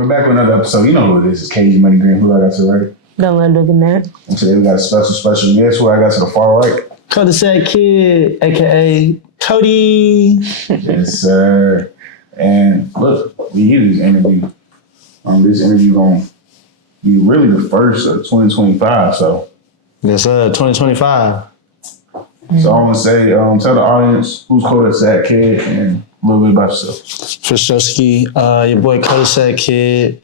We're back with another episode. You know who it is. It's KG Money Green. Who I got to the right? Don't let looking at. And today we got a special guest. Who I got to the far right? Cul-Da-Sac Kid, a.k.a. Cody. Yes, sir. And look, we hear this interview. This interview going to be really the first of 2025. So, Yes, sir. 2025. So I want to say, tell the audience who's Cul-Da-Sac Kid and a little bit about yourself. For Shoski, your boy Cul-Da-Sac Kid.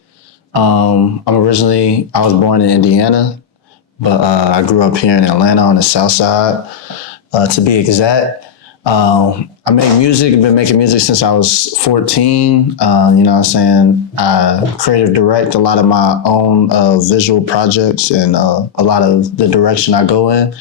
I was born in Indiana, but I grew up here in Atlanta on the south side, to be exact. I make music. I've been making music since I was 14. You know what I'm saying? I creative direct a lot of my own visual projects and a lot of the direction I go in.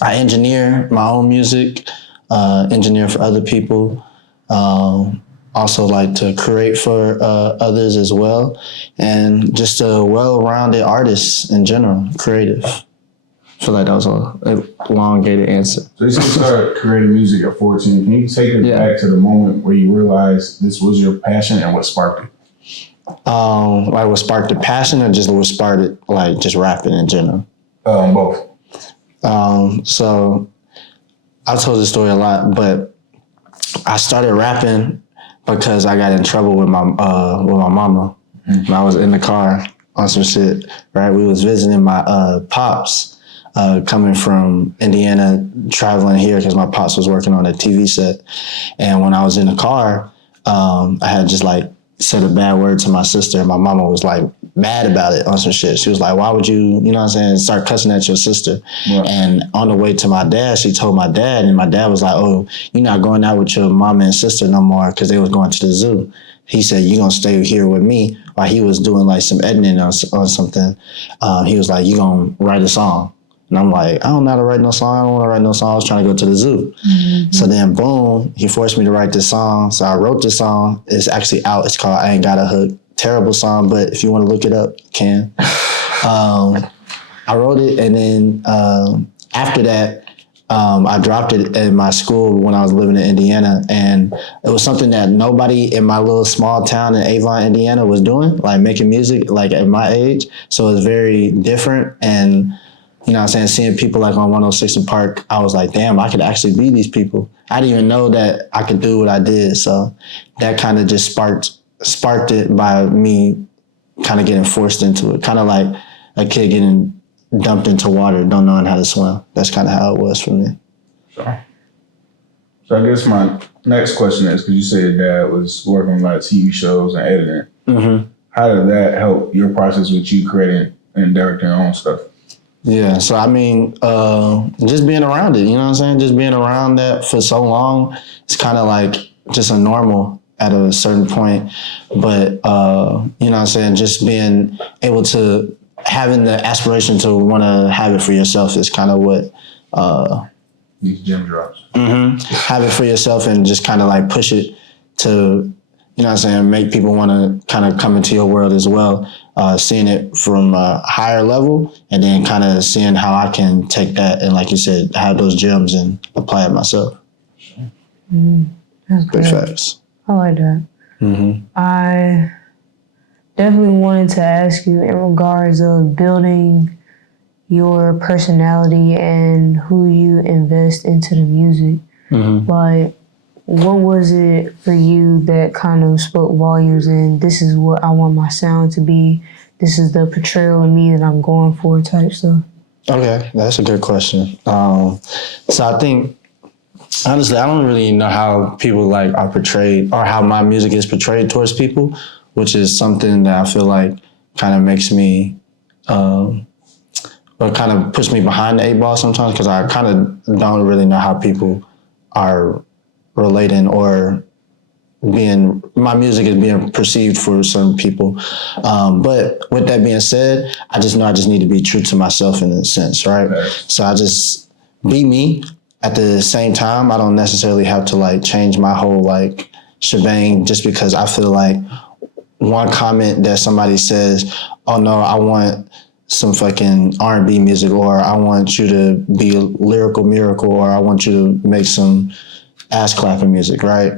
I engineer my own music, engineer for other people. Also like to create for others as well. And just a well-rounded artist in general, creative. I feel like that was a elongated answer. So you started creating music at 14. Can you take us back to the moment where you realized this was your passion and what sparked it? Like what sparked the passion or just what sparked it, like just rapping in general? Both. So I told this story a lot, but I started rapping because I got in trouble with my mama. When I was in the car on some shit, right? We was visiting my pops coming from Indiana, traveling here because my pops was working on a TV set. And when I was in the car, I had just like said a bad word to my sister. My mama was like mad about it on some shit. She was like, why would you know what I'm saying, start cussing at your sister? Yeah. And on the way to my dad, she told my dad, and my dad was like, oh, you're not going out with your mama and sister no more because they was going to the zoo. He said, you gonna stay here with me. While he was doing like some editing on something, he was like, you gonna write a song. And I'm like, I don't know how to write no song. I don't want to write no song. I was trying to go to the zoo. Mm-hmm. So then, boom, he forced me to write this song. So I wrote this song. It's actually out. It's called I Ain't Got a Hook. Terrible song, but if you want to look it up, you can. I wrote it, and then after that, I dropped it in my school when I was living in Indiana. And it was something that nobody in my little small town in Avon, Indiana was doing, like making music like at my age. So it was very different. And you know what I'm saying, seeing people like on 106 in Park, I was like, damn, I could actually be these people. I didn't even know that I could do what I did. So that kind of just sparked it by me kind of getting forced into it. Kind of like a kid getting dumped into water, don't knowing how to swim. That's kind of how it was for me. So I guess my next question is, because you said your dad was working on a lot of TV shows and editing. Mm-hmm. How did that help your process with you creating and directing your own stuff? Yeah, so I mean, just being around it, you know what I'm saying? Just being around that for so long, it's kind of like just a normal at a certain point. But, you know what I'm saying? Just being able to, having the aspiration to want to have it for yourself is kind of what... These gem drops. Mm-hmm. Have it for yourself and just kind of like push it to, you know what I'm saying, make people want to kind of come into your world as well. Seeing it from a higher level and then kind of seeing how I can take that and, like you said, have those gems and apply it myself. That's good. Big facts. I like that. Mm-hmm. I definitely wanted to ask you in regards of building your personality and who you invest into the music. Mm-hmm. Like, what was it for you that kind of spoke volumes in this is what I want my sound to be, this is the portrayal of me that I'm going for type stuff? Okay, that's a good question. So I think, honestly, I don't really know how people like are portrayed or how my music is portrayed towards people, which is something that I feel like kind of makes me, or kind of puts me behind the 8 ball sometimes because I kind of don't really know how people are relating or my music is being perceived for some people. But with that being said, I just know I just need to be true to myself in a sense, right? So I just be me. At the same time, I don't necessarily have to like change my whole like shebang just because I feel like one comment that somebody says, oh no, I want some fucking R&B music, or I want you to be a lyrical miracle, or I want you to make some ass clapping music, right?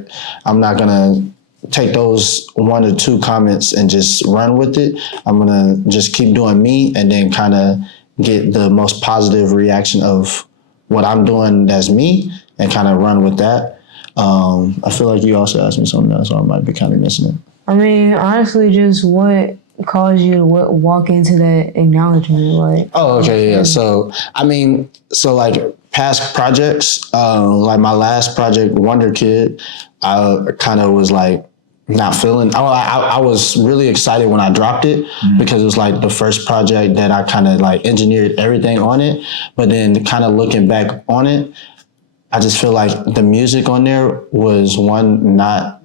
I'm not gonna take those 1 or 2 comments and just run with it. I'm gonna just keep doing me and then kind of get the most positive reaction of what I'm doing that's me and kind of run with that. I feel like you also asked me something else, so I might be kind of missing it. I mean, honestly, just what caused you to walk into that acknowledgement? Like, oh, okay, yeah. So, I mean, so like past projects, like my last project, Wonder Kid, I kind of was like not feeling. I was really excited when I dropped it because it was like the first project that I kind of like engineered everything on it. But then kind of looking back on it, I just feel like the music on there was one, not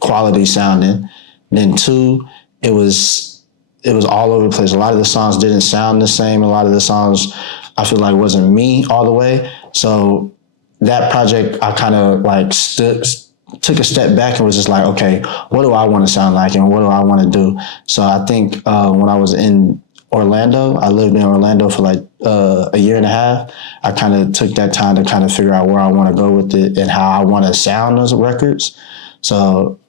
quality sounding. Then 2, it was all over the place. A lot of the songs didn't sound the same. A lot of the songs I feel like wasn't me all the way. So that project, I kind of like took a step back and was just like, okay, what do I want to sound like and what do I want to do? So I think when I was in Orlando, I lived in Orlando for like a year and a half. I kind of took that time to kind of figure out where I want to go with it and how I want to sound those records. So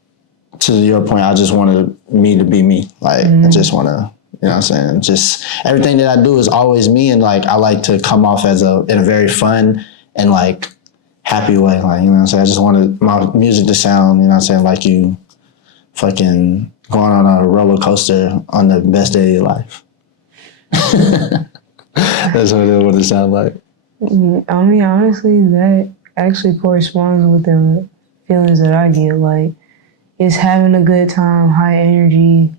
to your point, I just wanted me to be me. Like, I just want to, you know what I'm saying? Just everything that I do is always me. And like, I like to come off in a very fun and like happy way. Like, you know what I'm saying? I just wanted my music to sound, you know what I'm saying? Like you fucking going on a roller coaster on the best day of your life. That's what it would sound like. I mean, honestly, that actually corresponds with the feelings that I get. Like, it's having a good time, high energy,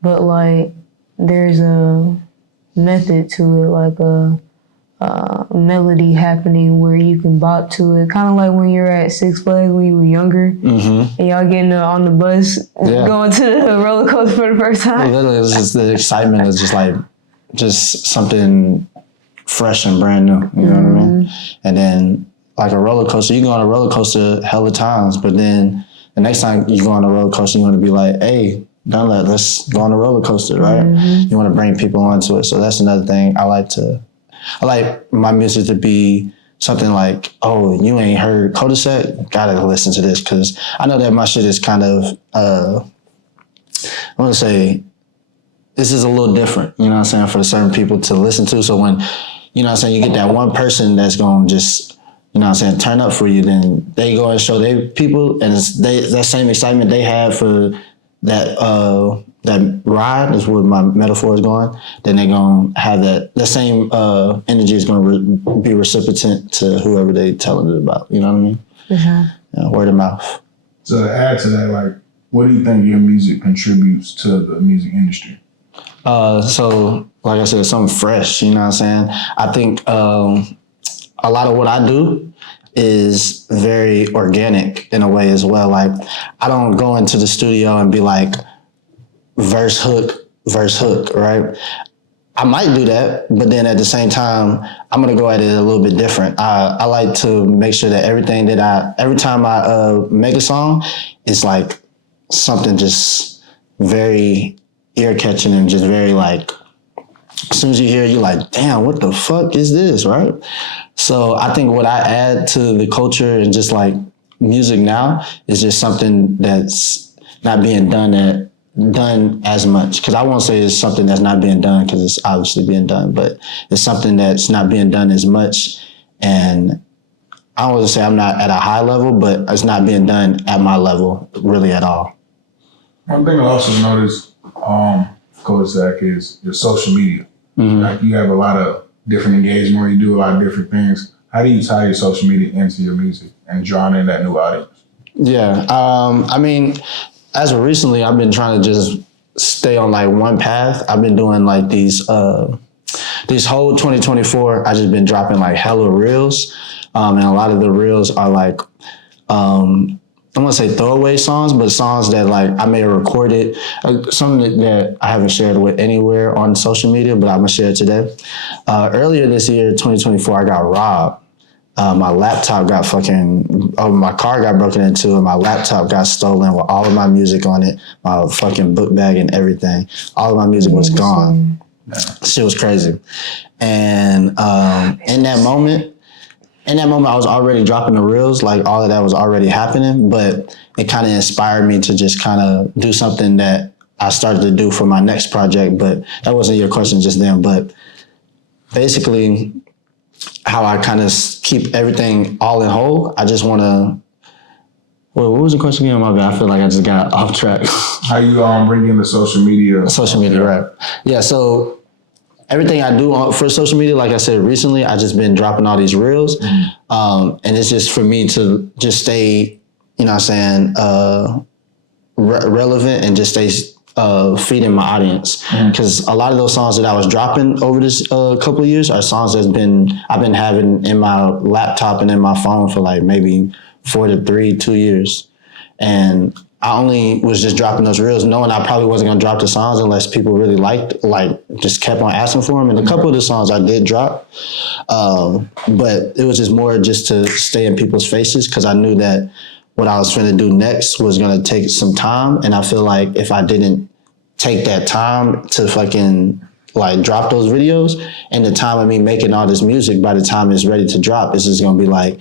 but like there's a method to it, like a melody happening where you can bop to it. Kind of like when you're at Six Flags when you were younger and y'all getting on the bus, going to the roller coaster for the first time. Literally, it's just the excitement is just like, just something fresh and brand new, you know what I mean? And then like a roller coaster, you go on a roller coaster hella times, but then the next time you go on a roller coaster, you want to be like, hey, let's go on a roller coaster, right? You want to bring people onto it. So that's another thing I like my music to be something like, oh, you ain't heard Cul-Da-Sac? Gotta listen to this, because I know that my shit is kind of, I want to say, this is a little different, you know what I'm saying, for certain people to listen to. So when, you know what I'm saying, you get that one person that's going to just, you know what I'm saying, turn up for you, then they go and show their people, and it's that same excitement they had for that ride is where my metaphor is going, then they're going to have that same energy is going to be reciprocant to whoever they telling it about, you know what I mean? Yeah, word of mouth. So to add to that, like, what do you think your music contributes to the music industry? So, like I said, something fresh, you know what I'm saying? I think a lot of what I do is very organic in a way as well. Like, I don't go into the studio and be like, verse, hook, right? I might do that, but then at the same time, I'm going to go at it a little bit different. I like to make sure that every time I make a song, it's like something just very ear-catching and just very like, as soon as you hear it, you're like, damn, what the fuck is this, right? So I think what I add to the culture and just like music now is just something that's not being done as much. Because I won't say it's something that's not being done, because it's obviously being done, but it's something that's not being done as much. And I don't want to say I'm not at a high level, but it's not being done at my level really at all. One thing I also noticed, Cul-Da-Sac, is your social media. Like, you have a lot of different engagement, you do a lot of different things. How do you tie your social media into your music and drawing in that new audience? Yeah, I mean, as of recently, I've been trying to just stay on like one path. I've been doing like these whole 2024, I just been dropping like hella reels. And a lot of the reels are like, I don't want to say throwaway songs, but songs that like I may have recorded, something that I haven't shared with anywhere on social media, but I'm gonna share it today. Earlier this year, 2024, I got robbed. My laptop got my car got broken into, and my laptop got stolen with all of my music on it, my fucking book bag and everything. All of my music was gone. Shit was crazy. And in that moment, in that moment, I was already dropping the reels, like all of that was already happening, but it kind of inspired me to just kind of do something that I started to do for my next project. But that wasn't your question just then. But basically, how I kind of keep everything all in whole, I just want to. Well, what was the question again? My bad. I feel like I just got off track. How you bring in the social media? Social media, right? Yeah. So everything I do for social media, like I said recently, I just been dropping all these reels, and it's just for me to just stay, you know what I'm saying, relevant and just stay feeding my audience. Because a lot of those songs that I was dropping over this couple of years are songs I've been having in my laptop and in my phone for like maybe 2 years, and I only was just dropping those reels knowing I probably wasn't going to drop the songs unless people really just kept on asking for them. And a couple of the songs I did drop, but it was just more just to stay in people's faces because I knew that what I was finna do next was going to take some time. And I feel like if I didn't take that time to fucking like drop those videos and the time of me making all this music, by the time it's ready to drop, it's just going to be like,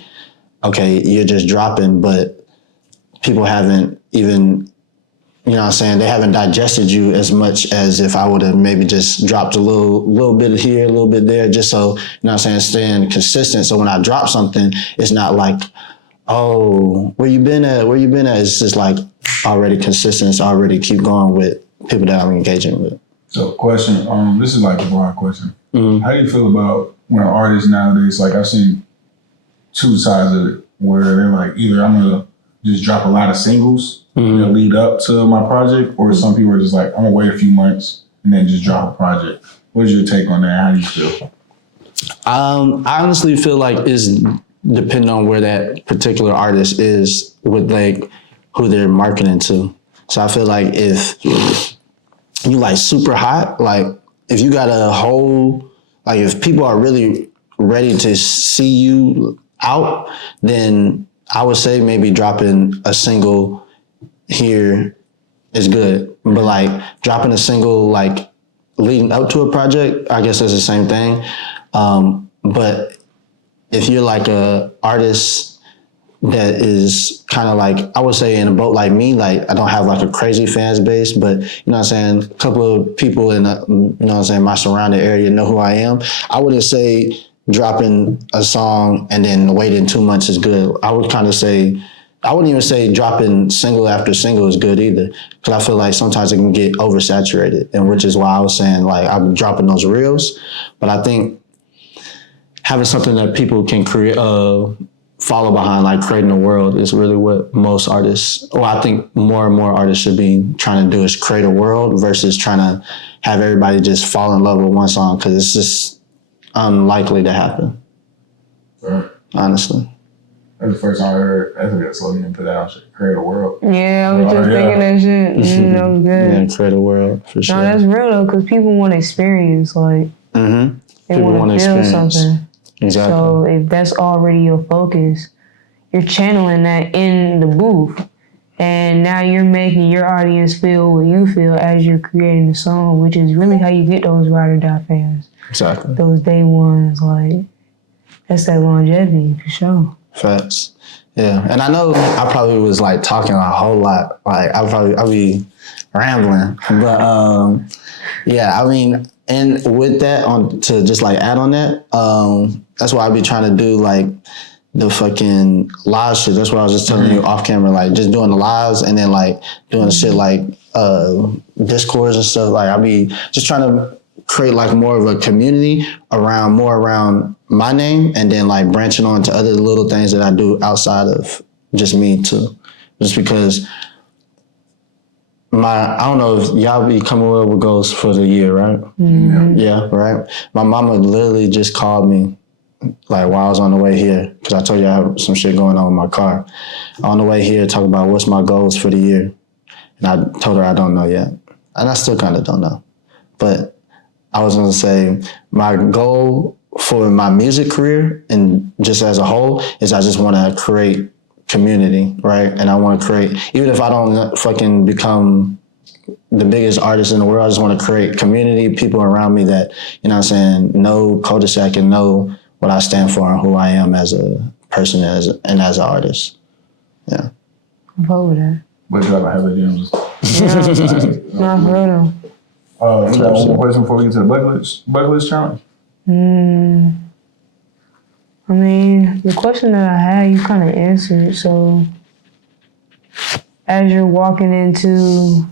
okay, you're just dropping, but people haven't even, you know what I'm saying, they haven't digested you as much as if I would have maybe just dropped a little bit here, a little bit there, just so, you know what I'm saying, staying consistent. So when I drop something, it's not like, oh, where you been at? It's just like already consistent. It's already keep going with people that I'm engaging with. So question, this is like a broad question. How do you feel about when artists nowadays, like I've seen two sides of it, where they're like, either I'm gonna just drop a lot of singles that lead up to my project, or some people are just like, I'm gonna wait a few months and then just drop a project. What's your take on that? How do you feel? I honestly feel like it's depending on where that particular artist is with like who they're marketing to. So I feel like if you like super hot, like if you got a whole, like if people are really ready to see you out, then I would say maybe dropping a single here is good. But like dropping a single like leading up to a project, I guess that's the same thing. But if you're like a artist that is kind of like, I would say in a boat like me, like I don't have like a crazy fans base, but you know what I'm saying, a couple of people in, you know what I'm saying, my surrounding area know who I am. I wouldn't say dropping a song and then waiting 2 months is good. I would kind of say, I wouldn't even say dropping single after single is good either, because I feel like sometimes it can get oversaturated, and which is why I was saying like I'm dropping those reels. But I think having something that people can create, follow behind, like creating a world, is really what most artists, well, I think more and more artists should be trying to do, is create a world versus trying to have everybody just fall in love with one song, because it's just unlikely to happen. Right. Honestly. That's the first time I heard, that's a good slogan to put out, create a world. Yeah, I was just thinking that shit. That was good. Yeah, create a world, for sure. No, that's real though, because people want to experience, like, they People want to feel something. Exactly. So if that's already your focus, you're channeling that in the booth. And now you're making your audience feel what you feel as you're creating the song, which is really how you get those ride or die fans. Exactly. Those day ones, like, that's that longevity for sure. Facts. Yeah. And I know I probably was like talking a whole lot. Like I'll be rambling. But yeah, I mean, and with that, on to just like add on that, that's why I be trying to do like the fucking live shit. That's what I was just telling you off camera, like just doing the lives and then like doing shit like Discords and stuff. Like I'll be just trying to create like more of a community around my name, and then like branching on to other little things that I do outside of just me too. Just because I don't know if y'all be coming up with goals for the year, right? Mm-hmm. Yeah, right. My mama literally just called me like while I was on the way here, because I told you I have some shit going on with my car. On the way here, talk about what's my goals for the year. And I told her I don't know yet. And I still kind of don't know. But I was going to say my goal for my music career and just as a whole is I just want to create community, right? And I want to create, even if I don't fucking become the biggest artist in the world, I just want to create community, people around me that, you know what I'm saying, know Cul-Da-Sac and know what I stand for and who I am as a person and as an artist. Yeah. I'm over that. But you have a gems. Yeah. Not for real. You got one more question before we get to the bucket list challenge? I mean, the question that I had, you kind of answered. So, as you're walking into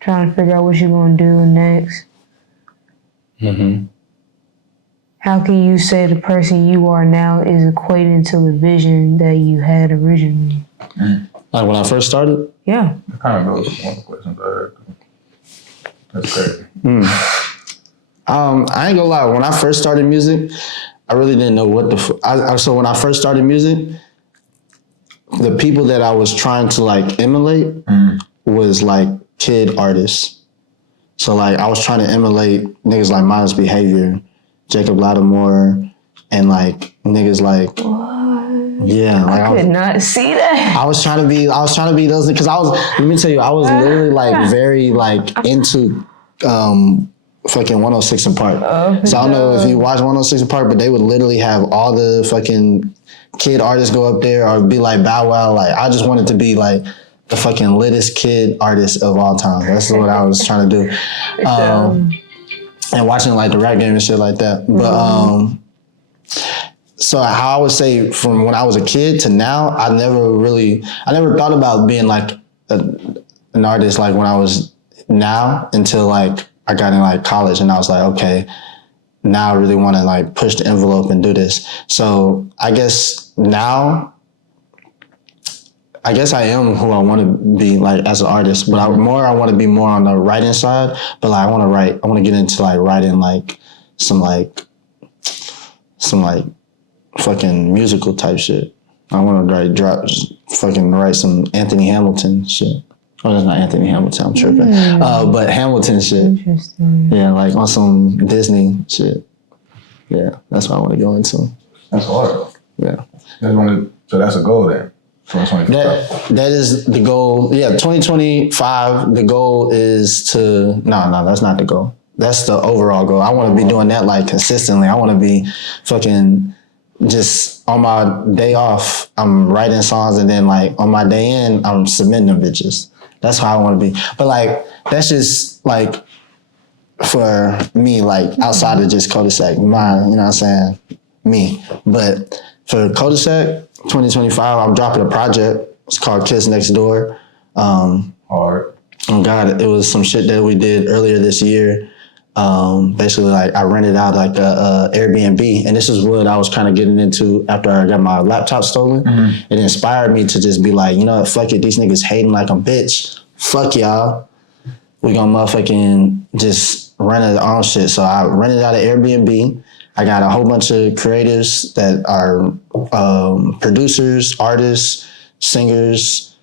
trying to figure out what you're going to do next, how can you say the person you are now is equating to the vision that you had originally? Like when I first started? Yeah. It kind of goes with one of the questions I heard. That's crazy. I ain't gonna lie. When I first started music, I really didn't know what so when I first started music, the people that I was trying to like emulate was like kid artists. So like I was trying to emulate niggas like Miles Behavior, Jacob Lattimore, and like niggas like yeah, like I could not see that. I was trying to be those because let me tell you, I was literally like very like into fucking 106 in Park. So I don't know if you watch 106 in Park, but they would literally have all the fucking kid artists go up there or be like Bow Wow. Like I just wanted to be like the fucking littest kid artist of all time. That's what I was trying to do. And watching like the rap game and shit like that. But so how I would say from when I was a kid to now, I never thought about being like an artist like when I was now until like I got in like college and I was like, okay, now I really want to like push the envelope and do this. So I guess now, I am who I want to be like as an artist, but I want to be more on the writing side, but like I want to get into like writing like some fucking musical type shit. I want to write some Anthony Hamilton shit. Oh, that's not Anthony Hamilton, I'm tripping. But Hamilton shit. Interesting. Yeah, like on some Disney shit. Yeah, that's what I want to go into. That's hard. Yeah. So that's a goal then. 2025. That is the goal. Yeah, 2025, the goal is to, no, that's not the goal. That's the overall goal. I want to be doing that like consistently. I want to be fucking just on my day off, I'm writing songs and then like on my day in, I'm submitting them bitches. That's how I want to be. But like, that's just like for me, like outside of just Cul-Da-Sac, mine, you know what I'm saying? Me. But for Cul-Da-Sac, 2025, I'm dropping a project. It's called Kids Next Door. Hard. Oh God, it was some shit that we did earlier this year. Basically, like I rented out like a Airbnb, and this is what I was kind of getting into after I got my laptop stolen. It inspired me to just be like, you know what, fuck it, these niggas hating like a bitch. Fuck y'all. We gonna motherfucking just rent our own shit. So I rented out an Airbnb. I got a whole bunch of creatives that are producers, artists, singers,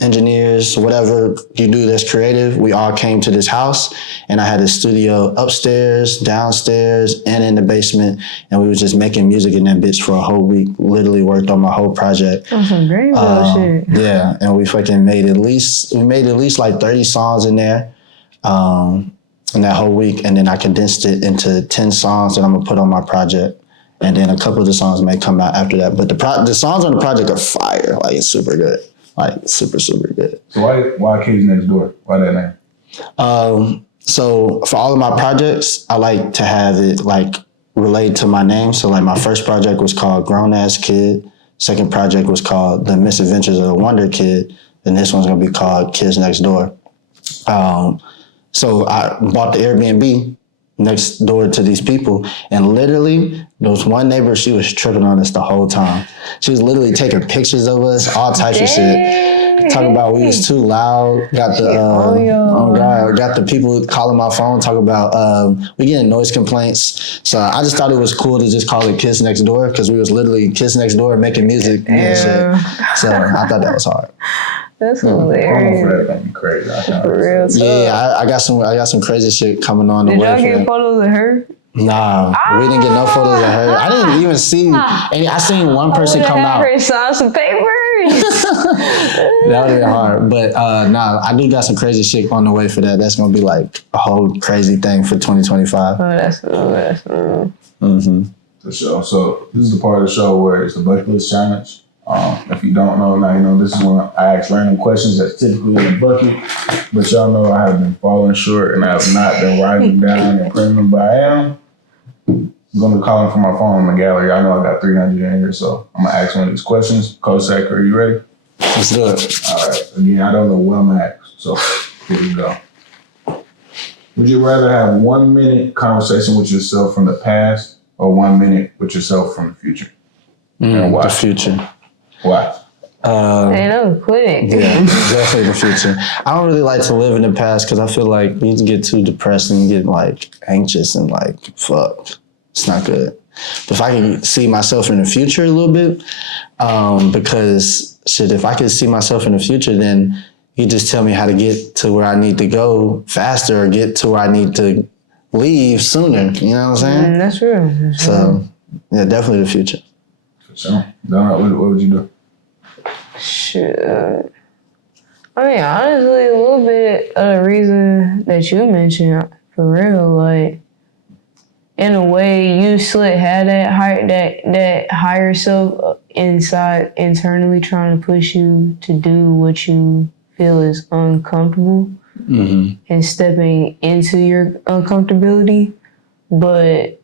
engineers, whatever you do that's creative. We all came to this house and I had a studio upstairs, downstairs, and in the basement. And we was just making music in that bitch for a whole week, literally worked on my whole project. Oh, some great shit. Yeah, and we fucking made at least like 30 songs in there. In that whole week, and then I condensed it into 10 songs that I'm gonna put on my project, and then a couple of the songs may come out after that. But the songs on the project are fire, like it's super good, like super good. So why Kids Next Door? Why that name? So for all of my projects, I like to have it like relate to my name. So like my first project was called Grown Ass Kid. Second project was called The Misadventures of the Wonder Kid, and this one's gonna be called Kids Next Door. So I bought the Airbnb next door to these people, and literally there was one neighbor, she was tripping on us the whole time. She was literally taking pictures of us, all types of shit. Talking about we was too loud. Got the got the people calling my phone, talking about we getting noise complaints. So I just thought it was cool to just call it Kids Next Door because we was literally kids next door making music and shit. So I thought that was hard. That's hilarious. That's crazy. For real. Yeah, I got some crazy shit coming on the way. Did y'all get photos of her? Nah, we didn't get no photos of her. I didn't even see any. I seen one person come out. Her sign some papers. That would be hard, but nah, I do got some crazy shit on the way for that. That's gonna be like a whole crazy thing for 2025. Oh, that's cool. Mm-hmm. For sure. So this is the part of the show where it's the bucket list challenge. If you don't know, now you know this is when I ask random questions that's typically in the bucket. But y'all know I have been falling short and I have not been writing down and printing them, but I am. I'm going to call them from my phone in the gallery. I know I got 300 in here, so I'm going to ask one of these questions. Cul-Da-Sac, are you ready? Let's do it. All right. Again, I don't know what I'm going to ask, so here we go. Would you rather have 1 minute conversation with yourself from the past or 1 minute with yourself from the future? And why? The future. Why? Man, that was quick. Yeah, definitely the future. I don't really like to live in the past because I feel like you can get too depressed and get like anxious and like, fuck, it's not good. But if I can see myself in the future a little bit, because shit, if I could see myself in the future, then you just tell me how to get to where I need to go faster or get to where I need to leave sooner. You know what I'm saying? That's true. That's true. So, yeah, definitely the future. For sure. What would you do? Shit. I mean, honestly, a little bit of the reason that you mentioned, for real, like, in a way, you had that higher self inside, internally trying to push you to do what you feel is uncomfortable and stepping into your uncomfortability. But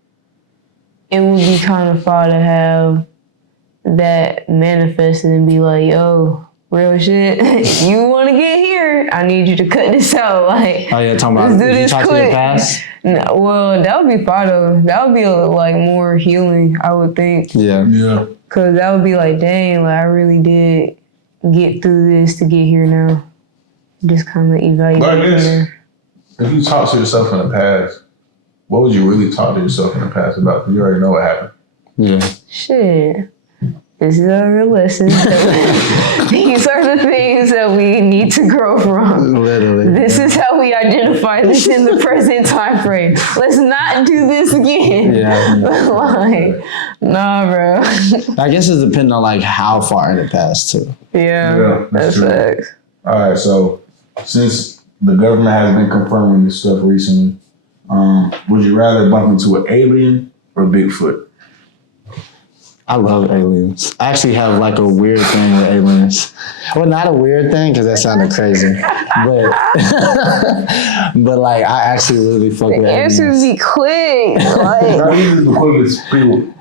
it would be kind of fun to have that manifested and be like, yo, real shit, you want to get here, I need you to cut this out. Like, Oh yeah, talking about let's do you this talk to your quick. past? No, well, that would be part of, that would be like more healing, I would think. Yeah. Yeah. Cause that would be like, dang, like I really did get through this to get here now. Just kind of evaluate But I from guess there. if you talk to yourself in the past, what would you really talk to yourself in the past about? You already know what happened. Yeah. Shit. This is our lesson. These are the things that we need to grow from. Literally. This is how we identify this in the present time frame. Let's not do this again. Yeah. Like, nah, bro. I guess it depends on like how far in the past too. Yeah, that's true. facts. All right, so since the government has been confirming this stuff recently, would you rather bump into an alien or Bigfoot? I love aliens. I actually have like a weird thing with aliens. Well, not a weird thing because that sounded crazy, but like I actually really fuck with aliens. Answers be quick. Like, Now, these are the quickest people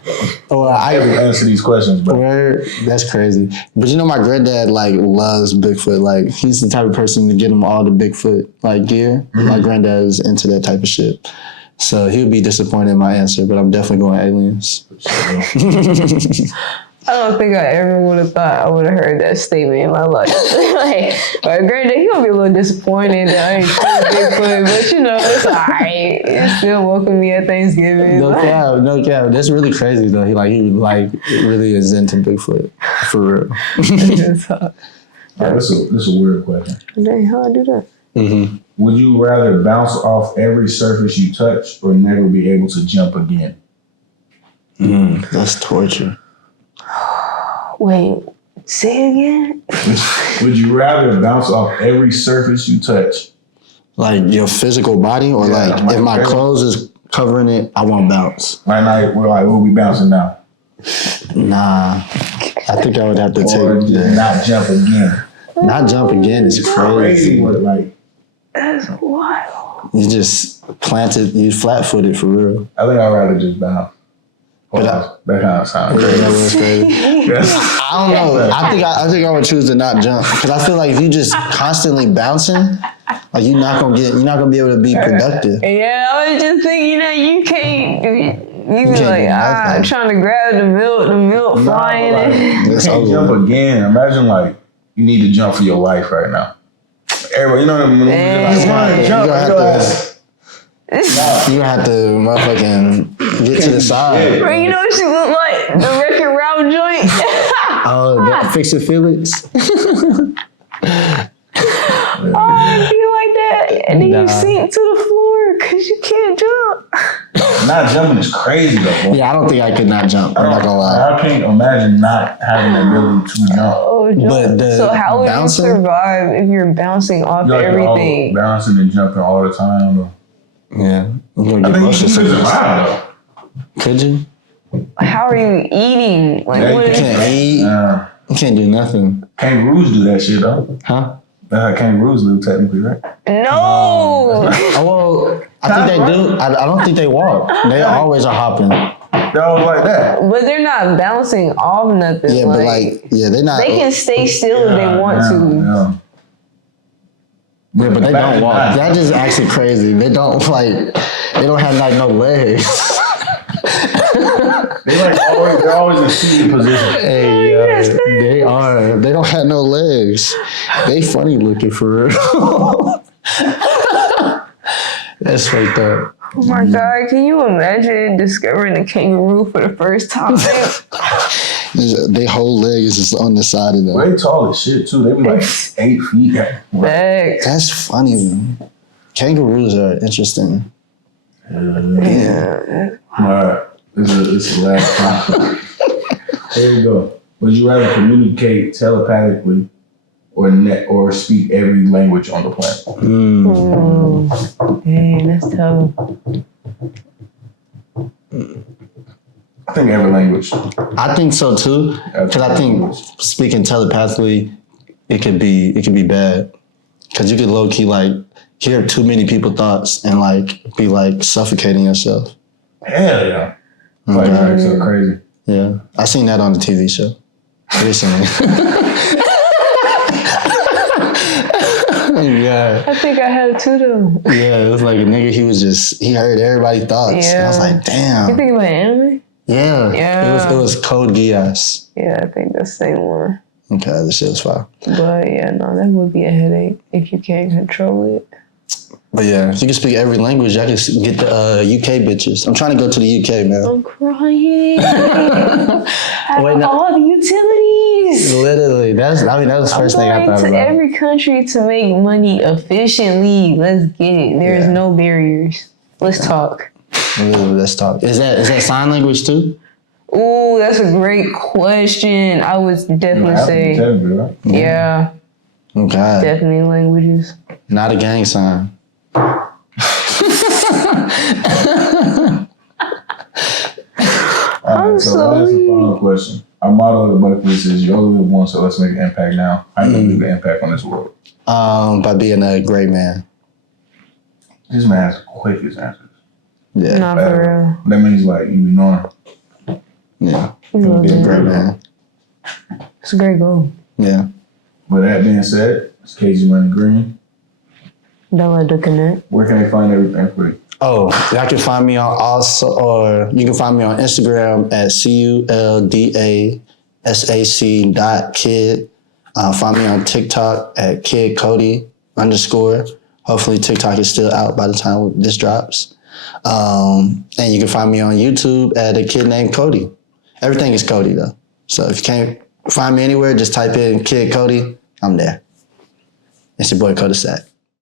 Well, ever answer these questions, bro. That's crazy. But you know, my granddad like loves Bigfoot. Like he's the type of person to get him all the Bigfoot like gear. My granddad is into that type of shit. So he would be disappointed in my answer, but I'm definitely going aliens. I don't think I ever would have thought I would have heard that statement in my life. Like, my granddad, he gonna be a little disappointed that I ain't seen Bigfoot, but you know, it's alright. He still welcome me at Thanksgiving. No cap. That's really crazy though. He really is into Bigfoot for real. This is a weird question. Dang, how I do that? Mm-hmm. Would you rather bounce off every surface you touch or never be able to jump again? That's torture. Wait, say it again? Would you rather bounce off every surface you touch? Like your physical body, or Yeah, like my if my physical- clothes is covering it, I won't bounce. Right now, we'll be bouncing now. Nah, I think I would have to Or take just not jump again. Not jump again is crazy. But like, That's wild. You just you flat-footed for real. I think I'd rather just bounce. But That kind of sounds Yeah, crazy. that was crazy. Yes. I don't know. I think I would choose to not jump because I feel like if you just constantly bouncing, like you're not gonna be able to be productive. Yeah, I was just thinking that you can't. You be can't like, do nothing. trying to grab the milk flying. Like, you It's can't over. jump again. Imagine like you need to jump for your life right now. Everybody, you know what I mean? Man. Like, come on, You jump. gonna have Your to- ass. You have to motherfucking get to the side. Bro, you know what she look like? The Wreck-It Ralph joint. Oh, fix it, Felix. Oh, be like that, and then Nah. you sink to the floor because you can't jump. Not jumping is crazy though, bro. Yeah, I don't think I could not jump. I'm not gonna lie. I can't imagine not having the ability to jump. Oh, jump. But the So how would bouncing- you survive if you're bouncing off You're like everything? all bouncing and jumping all the time. Though. Yeah, I'm gonna I get think you motion can sickness. survive though. Could you? How are you eating? Like, Yeah, what you is Can't eat. You can't do nothing. Kangaroos do that shit though. Huh? Kangaroos live technically, right? No. Oh, well, I think they do. I don't think they walk. They always are hopping. They're always like that. But they're not bouncing off nothing. Yeah, but they're not. they can stay still if they want to. Yeah, but they don't walk. That is actually crazy. They don't they don't have no legs. They're always in seated position. Hey, they are. They don't have no legs. They funny looking for real. That's fucked up. Oh my God, can you imagine discovering a kangaroo for the first time? Their whole leg is just on the side of them. They tall as shit too. They be like 8 feet. Facts. That's funny, man. Kangaroos are interesting. Yeah. All right. This is the last time. Here we go. Would you rather communicate telepathically or speak every language on the planet? Dang, that's tough. I think every language. I think so too, because I think speaking telepathically, it could be bad, because you could low key hear too many people's thoughts and be suffocating yourself. Hell yeah. Like, so crazy. Yeah, I seen that on the TV show recently. Yeah. I think I have too though. Yeah, it was like a nigga. He heard everybody's thoughts. Yeah. And I was like, damn. You think about anime? Yeah. Yeah. It was CODY. Yeah, I think that's the same one. Okay, this shit was fire. But yeah, no, that would be a headache if you can't control it. But yeah, if you can speak every language, I can get the UK bitches. I'm trying to go to the UK, man. I'm crying. Have all the utilities. Literally, that was the first thing I thought to about. Every country to make money efficiently. Let's get it. There's no barriers. Let's talk. Ooh, let's talk. Is that sign language too? Ooh, that's a great question. I would definitely say, Right? yeah, Okay. definitely languages. Not a gang sign. Alright, so that's the final question. Our motto of the bucket list is you only live once, so let's make an impact now. How you leave an impact on this world? By being a great man. This man has the quickest answers. Yeah. Not for That means you be knowing. Yeah. real. Be a great man. It's a great goal. Yeah. With that being said, it's KG Money Green. Don't let the connect. Where can they find everything for you? Oh, y'all can find me on you can find me on Instagram at CULDASAC.kid. Find me on TikTok at kidcody_. Hopefully TikTok is still out by the time this drops. And you can find me on YouTube at a kid named Cody. Everything is Cody though. So if you can't find me anywhere, just type in Kid Cody. I'm there. It's your boy Cul-Da-Sac.